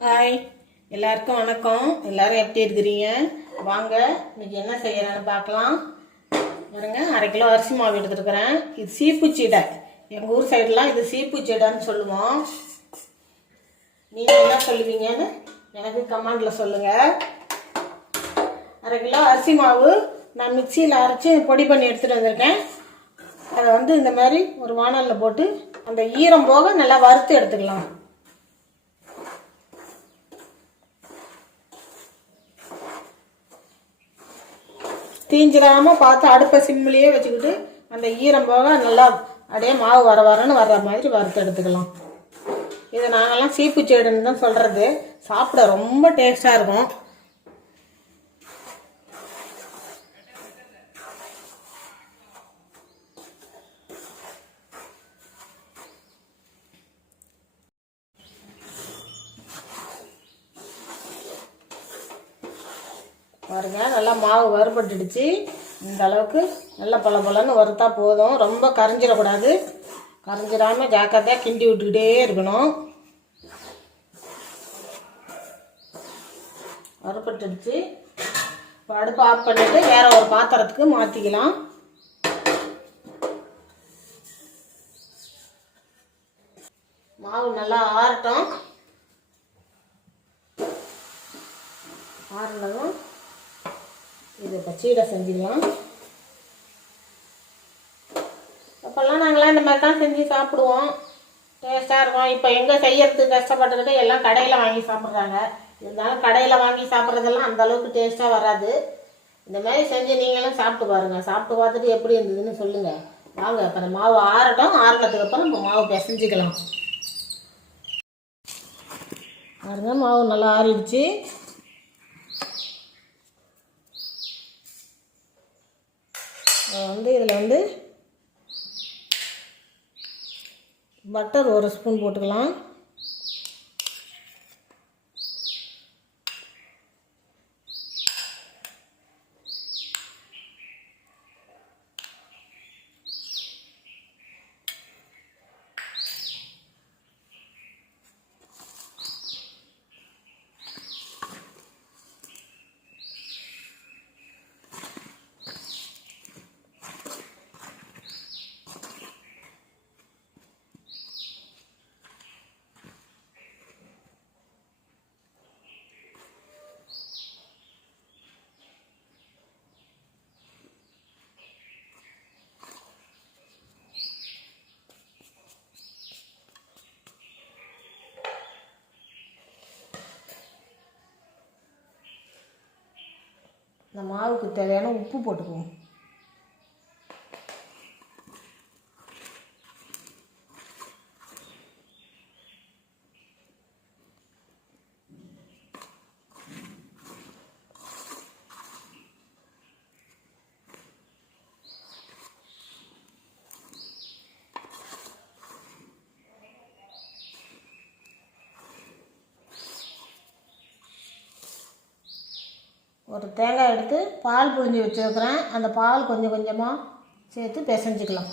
Hi, எல்லாருக்கும் வணக்கம். எல்லாரும் எப்படி இருக்கிறீங்க? வாங்க, இன்னைக்கு என்ன செய்யறேன்னு பார்க்கலாம். பாருங்க, 1/2 கிலோ அரிசி மாவு எடுத்துருக்கிறேன். இது சீப்பு சீடை. எங்கள் ஊர் சைடெலாம் இது சீப்பு சீடைன்னு சொல்லுவோம். நீங்கள் என்ன சொல்லுவீங்கன்னு எனக்கு கமெண்டில் சொல்லுங்கள். 1/2 கிலோ அரிசி மாவு நான் மிக்சியில் அரைச்சி பொடி பண்ணி எடுத்துகிட்டு வந்திருக்கேன். அதை இந்த மாதிரி ஒரு வானலில் போட்டு அந்த ஈரம் போக நல்லா வறுத்து எடுத்துக்கலாம். தீஞ்சிடாமல் பார்த்து அடுப்பை சிம்மிலேயே வச்சுக்கிட்டு அந்த ஈரம் போக நல்லா அப்படியே மாவு வரன்னு வர்ற மாதிரி வறுத்து எடுத்துக்கலாம். இதை நாங்கள்லாம் சீப்பு சீடுன்னு தான் சொல்கிறது. சாப்பிட ரொம்ப டேஸ்டாக இருக்கும். பாருங்க, நல்லா மாவு வறுபட்டுடுச்சு. இந்த அளவுக்கு நல்லா பலன்னு வறுத்தா போதும். ரொம்ப கரைஞ்சிடக்கூடாது. கரைஞ்சிடாமல் ஜாக்கிரதையாக கிண்டி விட்டுக்கிட்டே இருக்கணும். வறுபட்டுடுச்சு. இப்போ அடுப்பு ஆஃப் பண்ணிவிட்டு வேற ஒரு பாத்திரத்துக்கு மாற்றிக்கலாம். மாவு நல்லா ஆறட்டும். ஆறினதும் இது இப்போ சீடை செஞ்சுக்கலாம். அப்போல்லாம் நாங்களாம் இந்த மாதிரி தான் செஞ்சு சாப்பிடுவோம். டேஸ்ட்டாக இருக்கும். இப்போ எங்கே செய்யறதுக்கு கஷ்டப்பட்டுக்கிட்டு எல்லாம் கடையில் வாங்கி சாப்பிட்றாங்க. இருந்தாலும் கடையில் வாங்கி சாப்பிட்றதெல்லாம் அந்தளவுக்கு டேஸ்ட்டாக வராது. இந்த மாதிரி செஞ்சு நீங்களும் சாப்பிட்டு பாருங்கள். சாப்பிட்டு பார்த்துட்டு எப்படி இருந்ததுன்னு சொல்லுங்கள். வாங்க, இப்போ அந்த மாவு ஆறட்டும். ஆறினதுக்கு அப்புறம் நம்ம மாவு பிசைஞ்சிக்கலாம். பாருங்க, மாவு நல்லா ஆறிடுச்சு. இதில் பட்டர் 1 ஸ்பூன் போட்டுக்கலாம். இந்த மாவுக்கு தேவையான உப்பு போட்டுக்குவோம். ஒரு தேங்காய் எடுத்து பால் புழிஞ்சு வச்சுருக்கிறேன். அந்த பால் கொஞ்சம் கொஞ்சமாக சேர்த்து பிசைஞ்சிக்கலாம்.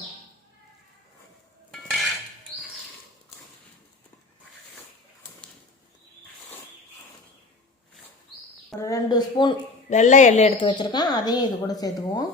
ஒரு 2 ஸ்பூன் வெள்ளை எள்ளு எடுத்து வச்சுருக்கேன். அதையும் இது கூட சேர்த்துக்குவோம்.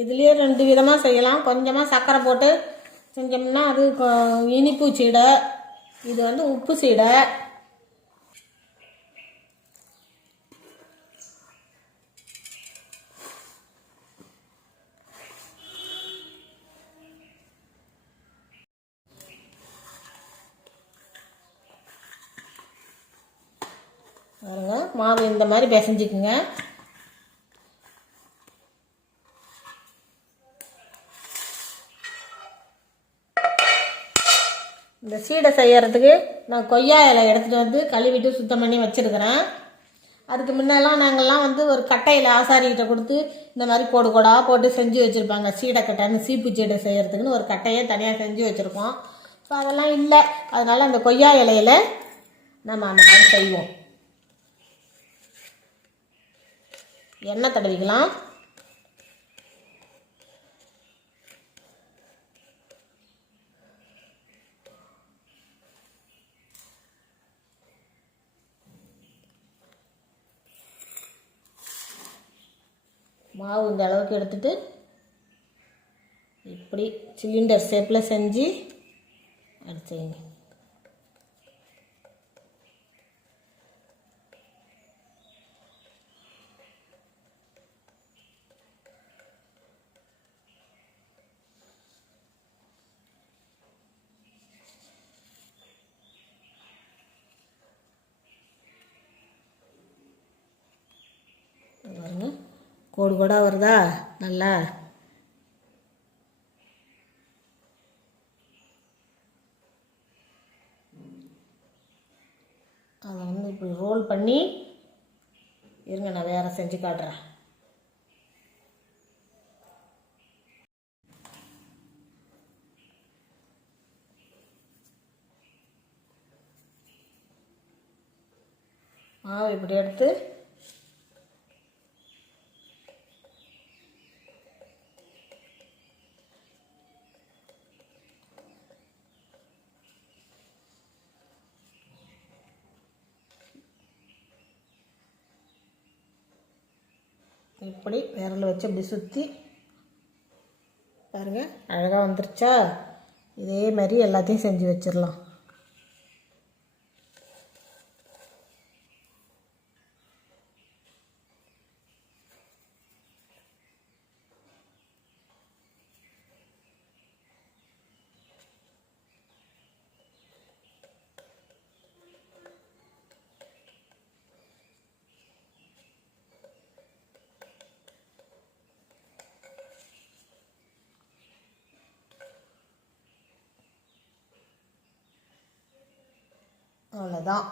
இதுலேயே 2 விதமாக செய்யலாம். கொஞ்சமாக சர்க்கரை போட்டு செஞ்சோம்னா அது இனிப்பு சீடை. இது உப்பு சீடை. மாவு இந்த மாதிரி பிசைஞ்சிக்குங்க. இந்த சீடை செய்யறதுக்கு நான் கொய்யா இலை எடுத்துகிட்டு வந்து கழுவிட்டு சுத்தம் பண்ணி வச்சுருக்கிறேன். அதுக்கு முன்னெல்லாம் நாங்கள்லாம் வந்து ஒரு கட்டையில் ஆசாரிக்கிட்ட கொடுத்து இந்த மாதிரி கோடு கோடாக போட்டு செஞ்சு வச்சுருப்பாங்க. சீடை கட்டைன்னு சீப்பு சீடை செய்கிறதுக்குன்னு ஒரு கட்டையே தனியாக செஞ்சு வச்சுருக்கோம். இப்போ அதெல்லாம் இல்லை. அதனால் அந்த கொய்யா இலையில் நம்ம அந்த மாதிரி செய்வோம். எண்ணெய் தடவிக்கலாம். மாவு இந்த அளவுக்கு எடுத்துட்டு இப்படி சிலிண்டர் ஷேப்பில் செஞ்சு எடுத்துங்க. பாருங்க, கோடு கோடாக வருதா நல்லா. அதை வந்து இப்படி ரோல் பண்ணி இருங்க, நான் வேறு செஞ்சு காட்டுறேன். மாவு இப்படி எடுத்து இப்படி விரல் வச்சு அப்படி சுற்றி பாருங்கள், அழகாக வந்துருச்சா. இதே மாதிரி எல்லாத்தையும் செஞ்சு வச்சிடலாம். அவ்வளோதான்.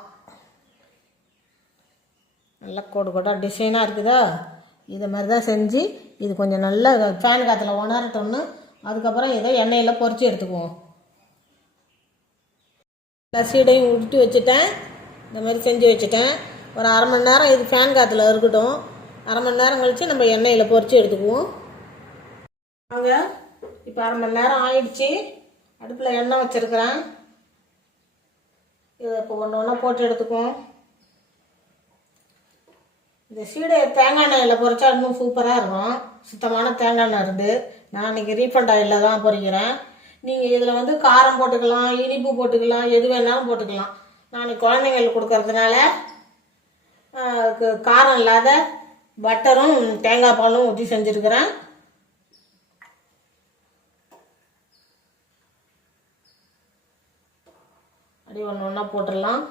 நல்லா கோடு கோடாக டிசைனாக இருக்குதா. இதை மாதிரி தான் செஞ்சு இது கொஞ்சம் நல்லா ஃபேன் காற்றுல உணரட்டோன்னு அதுக்கப்புறம் இதை எண்ணெயில் பொரித்து எடுத்துக்குவோம். சீடையும் உருட்டி வச்சுட்டேன். இந்த மாதிரி செஞ்சு வச்சுட்டேன். ஒரு அரை மணி நேரம் இது ஃபேன் காற்றுல இருக்கட்டும். அரை மணி நேரம் கழித்து நம்ம எண்ணெயில் பொரித்து எடுத்துக்குவோம். வாங்க, இப்போ அரை மணி நேரம் ஆயிடுச்சு. அடுப்பில் எண்ணெய் வச்சுருக்கிறேன். இதை இப்போ ஒன்று ஒன்றா போட்டு எடுத்துக்குவோம். இந்த சீடையை தேங்காய் எண்ணெயில் பொரிச்சா இன்னும் சூப்பராக இருக்கும். சுத்தமான தேங்காய் எண்ணெய் இருந்து நான் இன்றைக்கி ரீஃபண்ட் ஆயிலில் தான் பொரிக்கிறேன். நீங்கள் இதில் வந்து காரம் போட்டுக்கலாம், இனிப்பு போட்டுக்கலாம், எது வேணாலும் போட்டுக்கலாம். நான் குழந்தைங்களுக்கு கொடுக்கறதுனால காரம் இல்லாத பட்டரும் தேங்காய் பாலும் ஊற்றி செஞ்சுருக்கிறேன். அப்படியே ஒன்று ஒன்றா போட்டுடலாம்.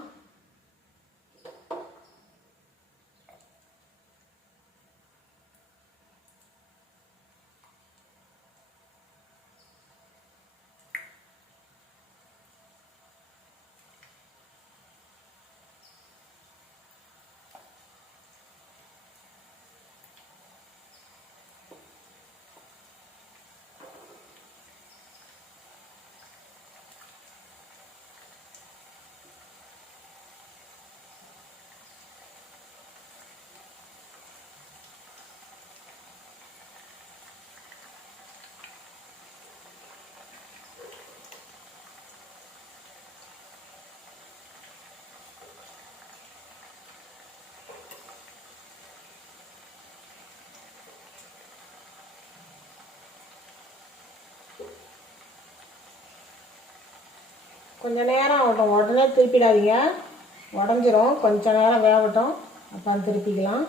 கொஞ்சம் நேரம் ஆகட்டும், உடனே திருப்பிடாதீங்க, உடஞ்சிரும். கொஞ்சம் நேரம் வேகட்டும், அப்போ திருப்பிக்கலாம்.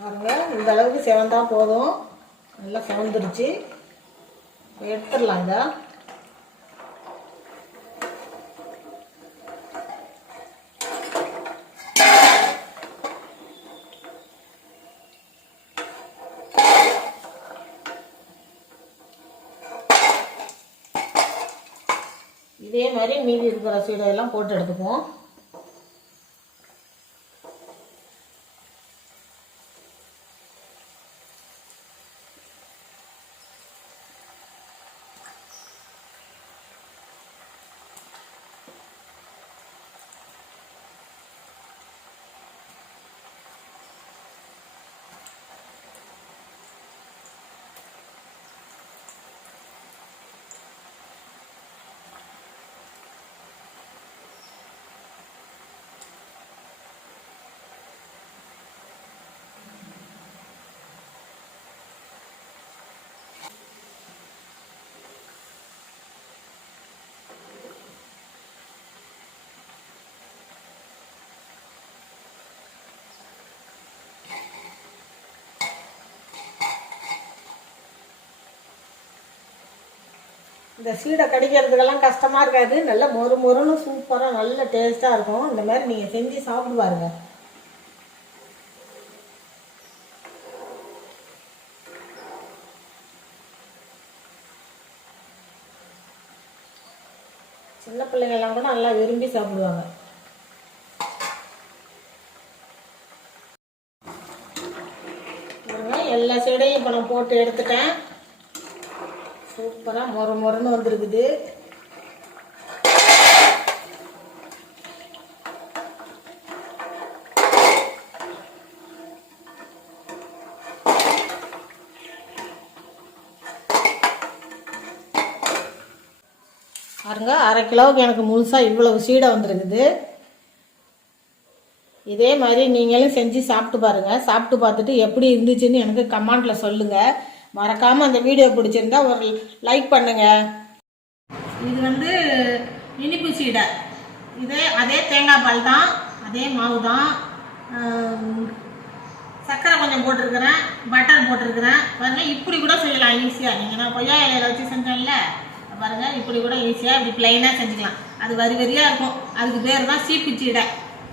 பாருங்கள், இந்த அளவுக்கு செவந்தா போதும். நல்லா செவந்துருச்சு. எடுத்துடலாம் இதை. இதே மாதிரி மீதி இருக்கிற சீடையெல்லாம் போட்டு எடுத்துக்குவோம். இந்த சீடை கடிக்கிறதுக்கெல்லாம் கஷ்டமாக இருக்காது. நல்லா மொறு மொறுன்னு சூப்பராக நல்ல டேஸ்ட்டாக இருக்கும். இந்த மாதிரி நீங்கள் செஞ்சு சாப்பிட்டு பாருங்க. சின்ன பிள்ளைங்கள்லாம் கூட நல்லா விரும்பி சாப்பிடுவாங்க. எல்லா சீடையும் இப்போ நான் போட்டு எடுத்துட்டேன். சூப்பராக மொறு மொறுன்னு வந்துருக்குது. பாருங்க, 1/2 கிலோவுக்கு எனக்கு முழுசாக இவ்வளவு சீடை வந்துருக்குது. இதே மாதிரி நீங்களும் செஞ்சு சாப்பிட்டு பாருங்கள். சாப்பிட்டு பார்த்துட்டு எப்படி இருந்துச்சுன்னு எனக்கு கமெண்ட்டில் சொல்லுங்கள். மறக்காமல் அந்த வீடியோ பிடிச்சிருந்தா ஒரு லைக் பண்ணுங்கள். இது வந்து இனிப்பு சீடை. அதே தேங்காய் பால் தான், அதே மாவு தான். சர்க்கரை கொஞ்சம் போட்டிருக்கிறேன், பட்டர் போட்டிருக்கிறேன். பாருங்கள், இப்படி கூட செய்யலாம் ஈஸியாக. நீங்கள் நான் கொய்யா இலையில வச்சு செஞ்சேன்ல, பாருங்கள், இப்படி கூட ஈஸியாக இப்படி பிளைனாக செஞ்சுக்கலாம். அது வரி வரியாக இருக்கும். அதுக்கு பேர் தான் சீப்பு சீடை.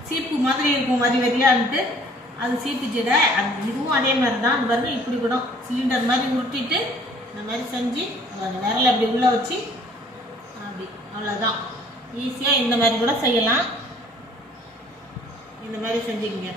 சீப்பு மாதிரி இருக்கும் வரி வரியான்ட்டு, அது சீப்பு சீடை. இதுவும் அதே மாதிரி தான். அது பாருங்கள், இப்படி கூட சிலிண்டர் மாதிரி உருட்டிட்டு இந்த மாதிரி செஞ்சு விரல அப்படி உள்ளே வச்சு அப்படி, அவ்வளோதான். ஈஸியாக இந்த மாதிரி கூட செய்யலாம். இந்த மாதிரி செஞ்சுக்கங்க.